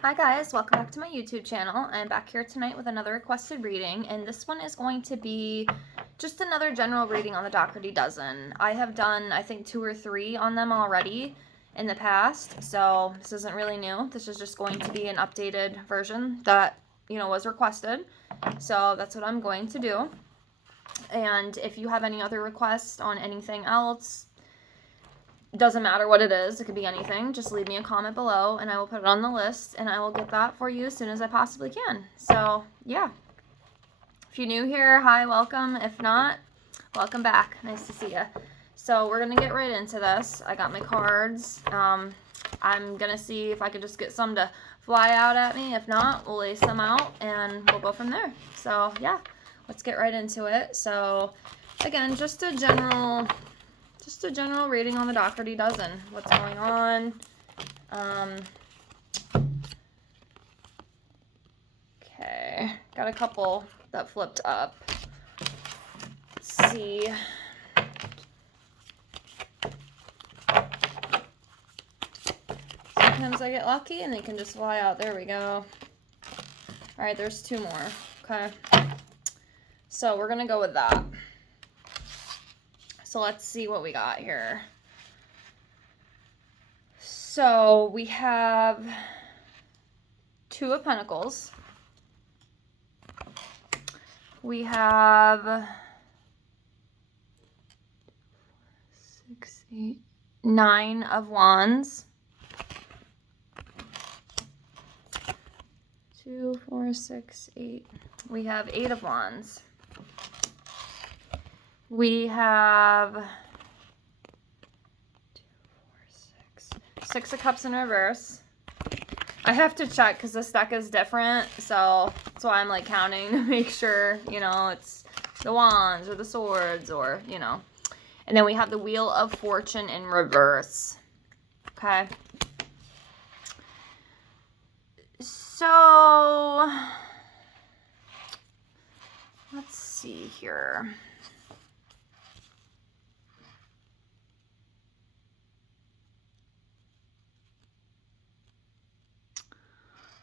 Hi guys, welcome back to my YouTube channel. I'm back here tonight with another requested reading, and this one is going to be just another general reading on the Dougherty dozen. I have done, I think, 2 or 3 on them already in the past, so this isn't really new. This is just going to be an updated version that, was requested. So that's what I'm going to do. And if you have any other requests on anything else, doesn't matter what it is, it could be anything, just leave me a comment below and I will put it on the list and I will get that for you as soon as I possibly can. So yeah, if you're new here, hi, welcome. If not, welcome back. Nice to see you. So we're gonna get right into this. I got my cards. I'm gonna see if I could just get some to fly out at me. If not, we'll lace them out and we'll go from there. So yeah, let's get right into it. So again, just a general reading on the Dougherty dozen. What's going on? Okay, got a couple that flipped up. Let's see. Sometimes I get lucky and they can just fly out. There we go. All right, there's 2 more. Okay. So we're gonna go with that. So let's see what we got here. So we have 2 of Pentacles. We have 6, 8, 9 of Wands. 2, 4, 6, 8. We have 8 of Wands. We have 2, 4, 6. 6 of Cups in reverse. I have to check because this deck is different, so that's why I'm like counting to make sure, it's the Wands or the Swords or, And then we have the Wheel of Fortune in reverse. Okay. So, let's see here.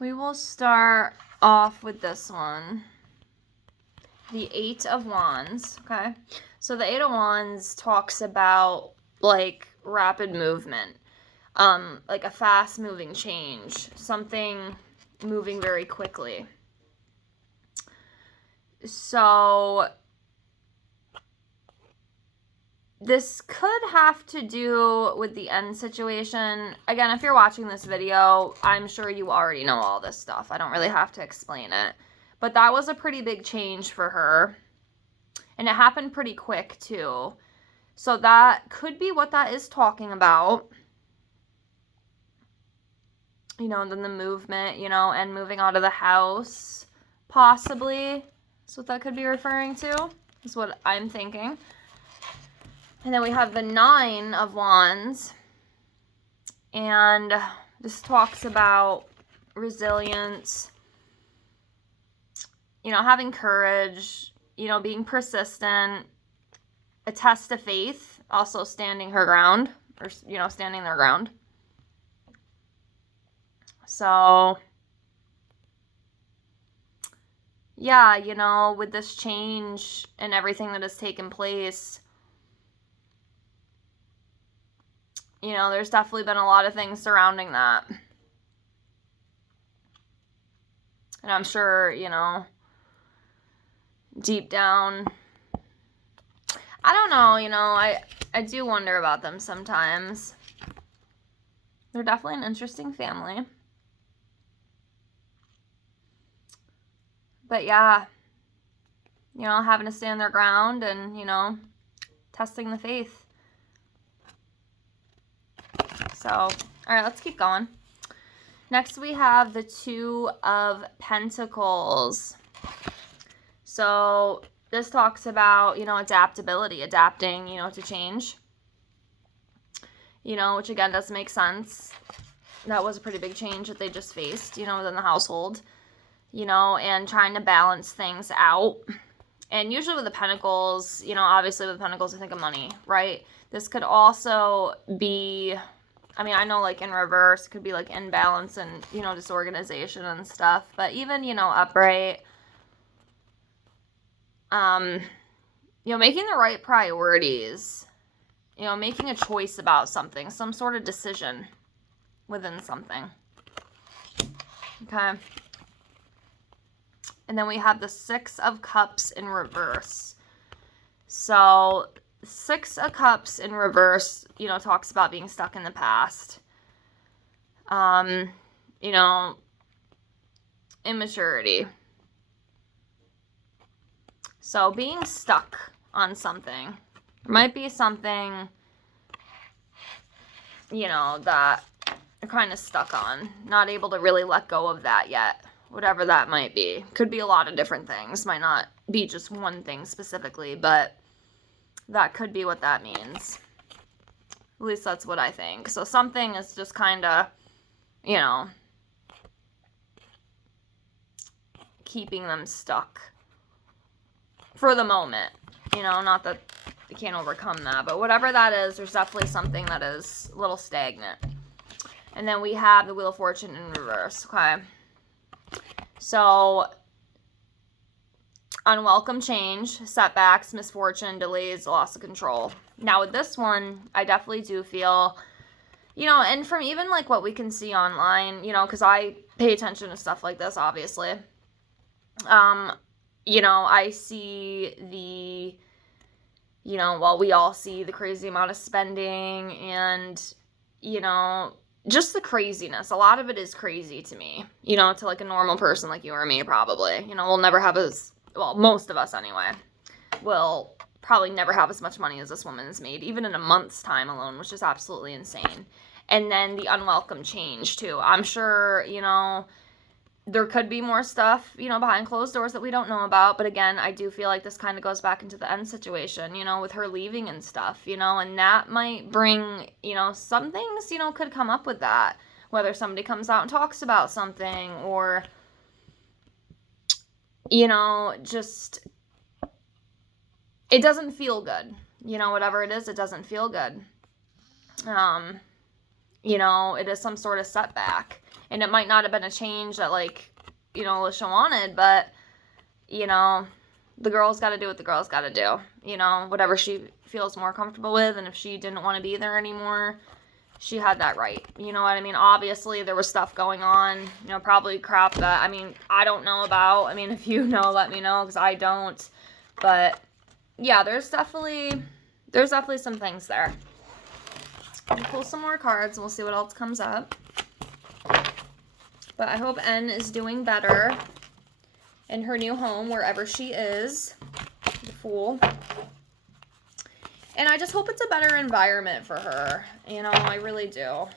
We will start off with this one. The 8 of Wands, okay? So the 8 of Wands talks about, like, rapid movement. Like a fast-moving change. Something moving very quickly. So this could have to do with the end situation. Again, if you're watching this video, I'm sure you already know all this stuff. I don't really have to explain it. But that was a pretty big change for her. And it happened pretty quick, too. So that could be what that is talking about. Then the movement, and moving out of the house, possibly. That's what that could be referring to, is what I'm thinking. And then we have the 9 of Wands. And this talks about resilience, having courage, being persistent, a test of faith, also standing her ground, or, standing their ground. So, yeah, with this change and everything that has taken place, there's definitely been a lot of things surrounding that. And I'm sure, deep down, I don't know, I do wonder about them sometimes. They're definitely an interesting family. But yeah, having to stand their ground and, testing the faith. So, all right, let's keep going. Next, we have the 2 of Pentacles. So this talks about, adaptability, adapting, to change. Which again does make sense. That was a pretty big change that they just faced, within the household. And trying to balance things out. And usually with the Pentacles, obviously with the Pentacles, I think of money, right? This could also be I mean, I know, like, in reverse, it could be, like, imbalance and, you know, disorganization and stuff. But even, you know, upright, you know, making the right priorities, you know, making a choice about something, some sort of decision within something. Okay. And then we have the Six of Cups in reverse. So, Six of Cups in reverse, you know, talks about being stuck in the past. You know, immaturity. So, being stuck on something. There might be something, you know, that you're kind of stuck on. Not able to really let go of that yet. Whatever that might be. Could be a lot of different things. Might not be just one thing specifically, but that could be what that means. At least that's what I think. So something is just kind of, you know, keeping them stuck for the moment. You know, not that you can't overcome that, but whatever that is, there's definitely something that is a little stagnant. And then we have the Wheel of Fortune in reverse, okay? So, unwelcome change, setbacks, misfortune, delays, loss of control. Now, with this one, I definitely do feel, you know, and from even, like, what we can see online, you know, because I pay attention to stuff like this, obviously. You know, I see the, you know, well, we all see the crazy amount of spending and, you know, just the craziness. A lot of it is crazy to me, you know, to like a normal person like you or me, probably. You know, we'll never have as, well, most of us anyway, will probably never have as much money as this woman has made, even in a month's time alone, which is absolutely insane. And then the unwelcome change, too. I'm sure, you know, there could be more stuff, you know, behind closed doors that we don't know about. But again, I do feel like this kind of goes back into the end situation, you know, with her leaving and stuff, you know, and that might bring, you know, some things, you know, could come up with that. Whether somebody comes out and talks about something or, you know, just, it doesn't feel good. You know, whatever it is, it doesn't feel good. You know, it is some sort of setback. And it might not have been a change that, like, you know, Alicia wanted, but, you know, the girl's got to do what the girl's got to do. You know, whatever she feels more comfortable with, and if she didn't want to be there anymore, she had that right. You know what I mean? Obviously, there was stuff going on, you know, probably crap that, I mean, I don't know about. I mean, if you know, let me know, because I don't. But, yeah, there's definitely some things there. We'll pull some more cards, and we'll see what else comes up. But I hope N is doing better in her new home, wherever she is. The Fool. And I just hope it's a better environment for her. You know, I really do.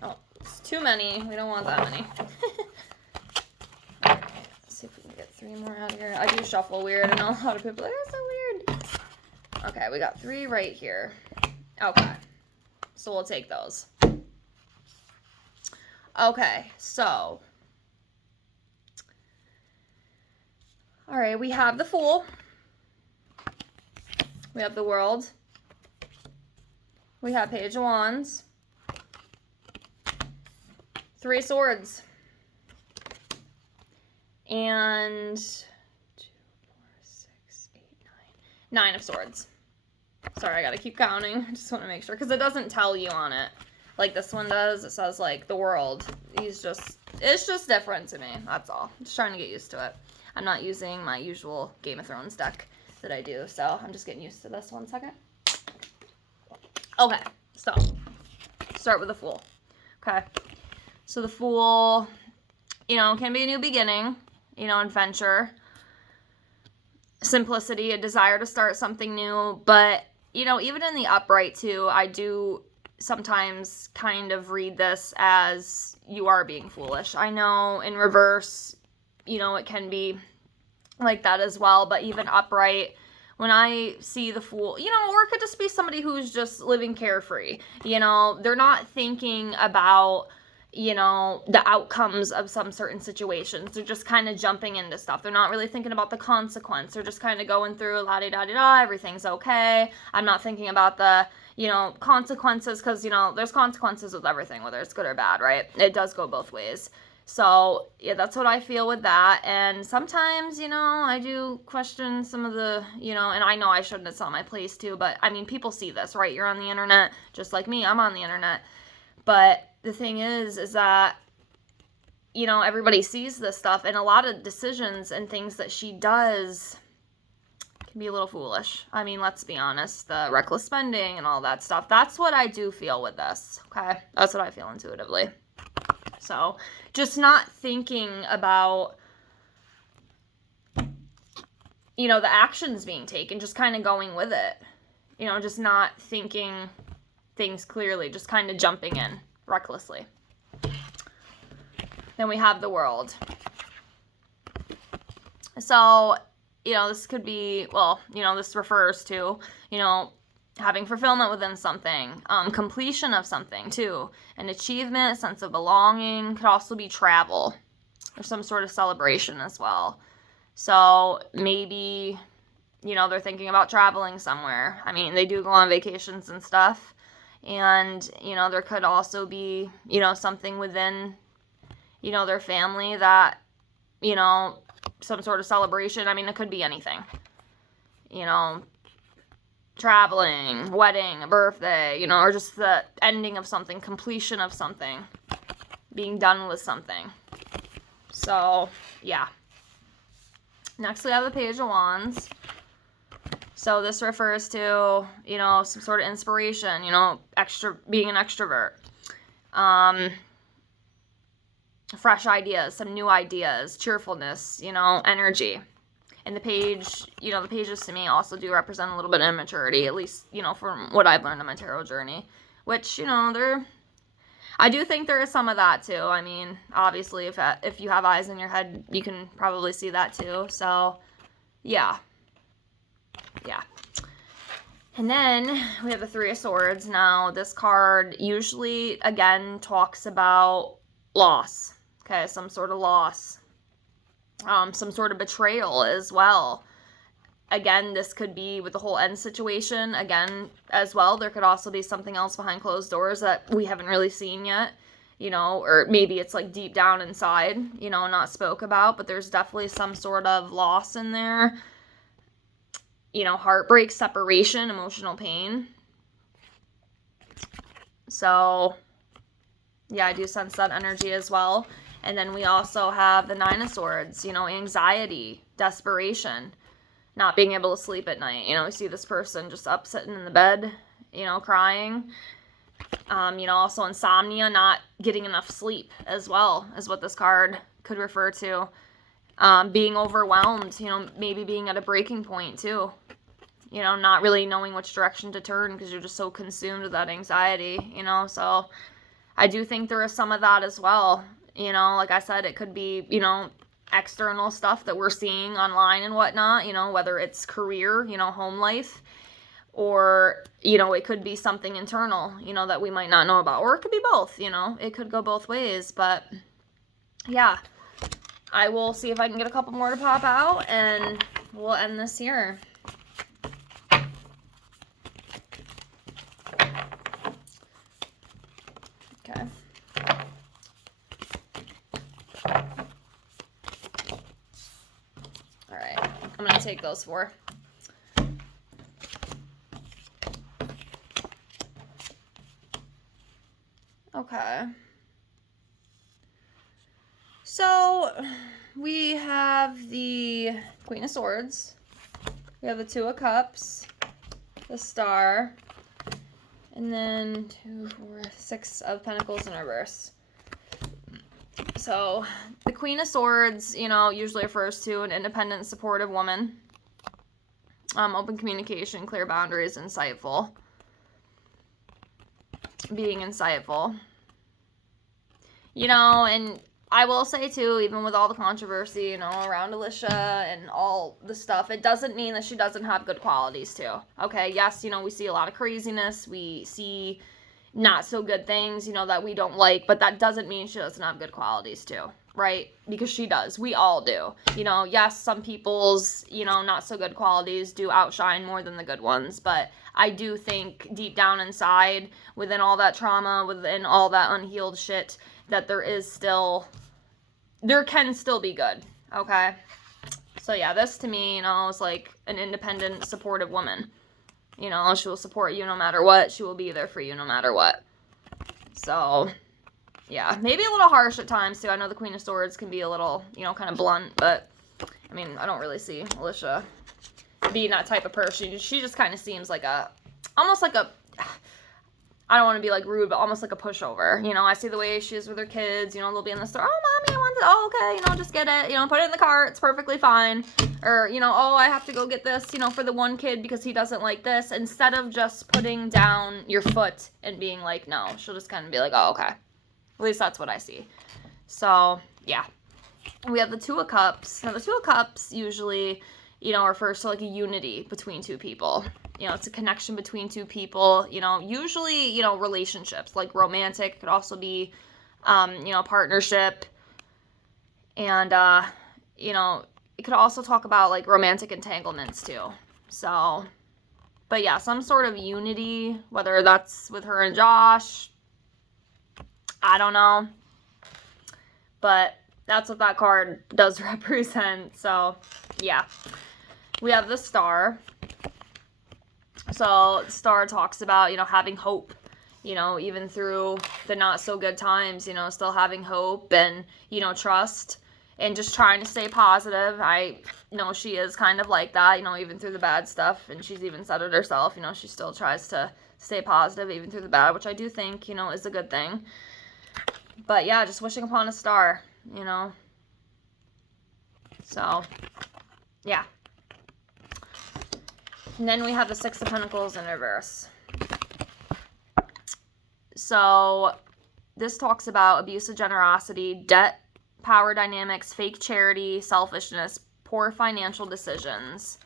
Oh, it's too many. We don't want that many. Okay, let's see if we can get 3 more out of here. I do shuffle weird. I know a lot of people are like, that's so weird. Okay, we got 3 right here. Okay, so we'll take those. Okay, so, all right, we have the Fool, we have the World, we have Page of Wands, 3 Swords, and 2, 4, 6, 8, 9, 9 of Swords. Sorry, I gotta keep counting, I just want to make sure, because it doesn't tell you on it. Like this one does. It says, like, the World. It's just different to me. That's all. I'm just trying to get used to it. I'm not using my usual Game of Thrones deck that I do, so I'm just getting used to this. 1 second. Okay, so start with the Fool. Okay, so the Fool, you know, can be a new beginning, you know, adventure, simplicity, a desire to start something new. But, you know, even in the upright, too, I do sometimes kind of read this as you are being foolish. I know in reverse, you know, it can be like that as well, but even upright, when I see the Fool, you know, or it could just be somebody who's just living carefree, you know, they're not thinking about, you know, the outcomes of some certain situations. They're just kind of jumping into stuff. They're not really thinking about the consequence. They're just kind of going through la-di-da-di-da, everything's okay. I'm not thinking about the, you know, consequences, because, you know, there's consequences with everything, whether it's good or bad, right? It does go both ways. So, yeah, that's what I feel with that. And sometimes, you know, I do question some of the, you know, and I know I shouldn't, it's not my place to, but, I mean, people see this, right? You're on the internet, just like me, I'm on the internet. But the thing is that, you know, everybody sees this stuff, and a lot of decisions and things that she does can be a little foolish. I mean, let's be honest, the reckless spending and all that stuff. That's what I do feel with this, okay? That's what I feel intuitively. So, just not thinking about, you know, the actions being taken, just kind of going with it. You know, just not thinking things clearly, just kind of jumping in recklessly. Then we have the World. So, you know, this could be, well, you know, this refers to, you know, having fulfillment within something, completion of something too, an achievement, a sense of belonging. Could also be travel or some sort of celebration as well. So maybe, you know, they're thinking about traveling somewhere. I mean, they do go on vacations and stuff. And, you know, there could also be, you know, something within, you know, their family that, you know, some sort of celebration. I mean, it could be anything. You know, traveling, wedding, a birthday, you know, or just the ending of something, completion of something, being done with something. So, yeah. Next, we have the Page of Wands. So this refers to, you know, some sort of inspiration, you know, being an extrovert. Fresh ideas, some new ideas, cheerfulness, you know, energy. And the page, you know, the pages to me also do represent a little bit of immaturity, at least, you know, from what I've learned on my tarot journey. Which, you know, I do think there is some of that too. I mean, obviously, if you have eyes in your head, you can probably see that too. So, yeah. Yeah. And then we have the Three of Swords. Now, this card usually, again, talks about loss. Okay, some sort of loss. Some sort of betrayal as well. Again, this could be with the whole end situation. Again, as well, there could also be something else behind closed doors that we haven't really seen yet. You know, or maybe it's like deep down inside, you know, not spoke about. But there's definitely some sort of loss in there. You know, heartbreak, separation, emotional pain. So, yeah, I do sense that energy as well. And then we also have the Nine of Swords, you know, anxiety, desperation, not being able to sleep at night. You know, we see this person just up sitting in the bed, you know, crying. You know, also insomnia, not getting enough sleep as well, is what this card could refer to. Being overwhelmed, you know, maybe being at a breaking point too. You know, not really knowing which direction to turn because you're just so consumed with that anxiety, you know. So I do think there is some of that as well. You know, like I said, it could be, you know, external stuff that we're seeing online and whatnot, you know, whether it's career, you know, home life, or, you know, it could be something internal, you know, that we might not know about, or it could be both, you know, it could go both ways. But yeah, I will see if I can get a couple more to pop out, and we'll end this here. Okay. All right, I'm going to take those 4. Okay. So, we have the Queen of Swords. We have the Two of Cups, the Star, and then 2, 4, 6 of Pentacles in reverse. So, the Queen of Swords, you know, usually refers to an independent, supportive woman. Open communication, clear boundaries, insightful. Being insightful. You know, and I will say too, even with all the controversy, you know, around Alicia and all the stuff, it doesn't mean that she doesn't have good qualities too. Okay, yes, you know, we see a lot of craziness. We see, not so good things, you know, that we don't like, but that doesn't mean she doesn't have good qualities too, right? Because she does. We all do. You know, yes, some people's, you know, not so good qualities do outshine more than the good ones, but I do think deep down inside, within all that trauma, within all that unhealed shit, that there can still be good, okay? So yeah, this to me, you know, is like an independent, supportive woman. You know, she will support you no matter what. She will be there for you no matter what. So, yeah, maybe a little harsh at times, too. I know the Queen of Swords can be a little, you know, kind of blunt, but, I mean, I don't really see Alicia being that type of person. She just kind of seems like almost like a, I don't want to be, like, rude, but almost like a pushover. You know, I see the way she is with her kids. You know, they'll be in the store, oh, Mommy, I want this. Oh, okay, you know, just get it. You know, put it in the cart. It's perfectly fine. Or, you know, oh, I have to go get this, you know, for the one kid because he doesn't like this. Instead of just putting down your foot and being like, no, she'll just kind of be like, oh, okay. At least that's what I see. So, yeah. We have the Two of Cups. Now, the Two of Cups usually, you know, refers to, like, a unity between two people. You know, it's a connection between two people. You know, usually, you know, relationships, like romantic, could also be, you know, partnership. And, you know, it could also talk about, like, romantic entanglements, too. So, but yeah, some sort of unity, whether that's with her and Josh, I don't know. But that's what that card does represent. So, yeah. We have the Star. So, the Star talks about, you know, having hope. You know, even through the not so good times, you know, still having hope and, you know, trust. And just trying to stay positive. I know she is kind of like that, you know, even through the bad stuff. And she's even said it herself, you know, she still tries to stay positive even through the bad, which I do think, you know, is a good thing. But yeah, just wishing upon a star, you know. So, yeah. And then we have the Six of Pentacles in reverse. So, this talks about abuse of generosity, debt, power dynamics, fake charity, selfishness, poor financial decisions.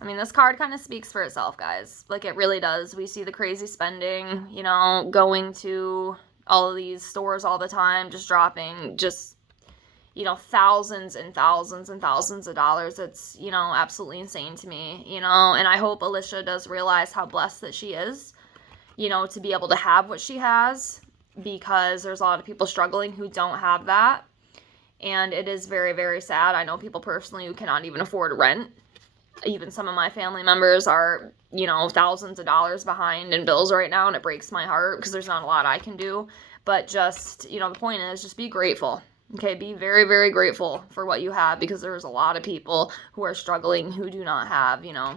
I mean, this card kind of speaks for itself, guys. Like, it really does. We see the crazy spending, you know, going to all of these stores all the time, just dropping, just, you know, thousands and thousands and thousands of dollars. It's, you know, absolutely insane to me, you know, and I hope Alicia does realize how blessed that she is, you know, to be able to have what she has, because there's a lot of people struggling who don't have that, and it is very, very sad. I know people personally who cannot even afford rent. Even some of my family members are, you know, thousands of dollars behind in bills right now, and it breaks my heart because there's not a lot I can do. But just, you know, the point is just be grateful. Okay, be very, very grateful for what you have, because there's a lot of people who are struggling who do not have, you know,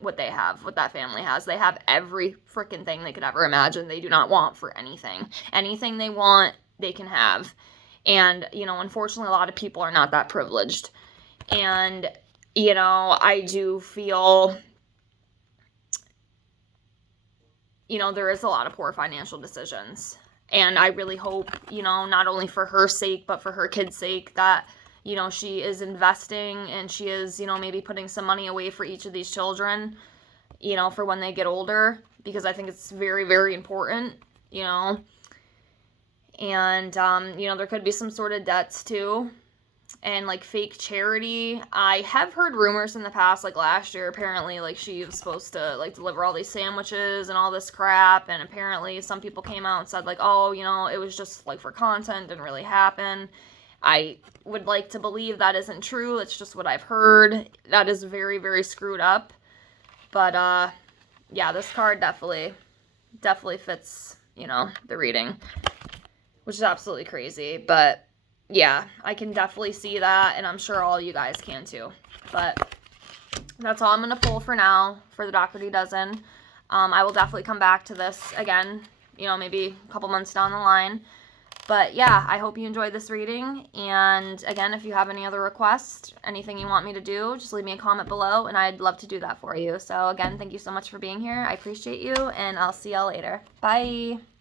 what they have, what that family has. They have every freaking thing they could ever imagine. They do not want for anything. Anything they want, they can have. And, you know, unfortunately, a lot of people are not that privileged. And, you know, I do feel, you know, there is a lot of poor financial decisions. And I really hope, you know, not only for her sake, but for her kids' sake, that, you know, she is investing and she is, you know, maybe putting some money away for each of these children, you know, for when they get older, because I think it's very, very important, you know. And, you know, there could be some sort of debts too, and like fake charity. I have heard rumors in the past, like last year, apparently, like she was supposed to like deliver all these sandwiches and all this crap, and apparently some people came out and said like, oh, you know, it was just like for content, didn't really happen. I would like to believe that isn't true. It's just what I've heard. That is very, very screwed up. But, yeah, this card definitely fits, you know, the reading, which is absolutely crazy. But, yeah, I can definitely see that, and I'm sure all you guys can too. But that's all I'm going to pull for now for the Dougherty Dozen. I will definitely come back to this again, you know, maybe a couple months down the line. But yeah, I hope you enjoyed this reading, and again, if you have any other requests, anything you want me to do, just leave me a comment below, and I'd love to do that for you. So again, thank you so much for being here. I appreciate you, and I'll see y'all later. Bye!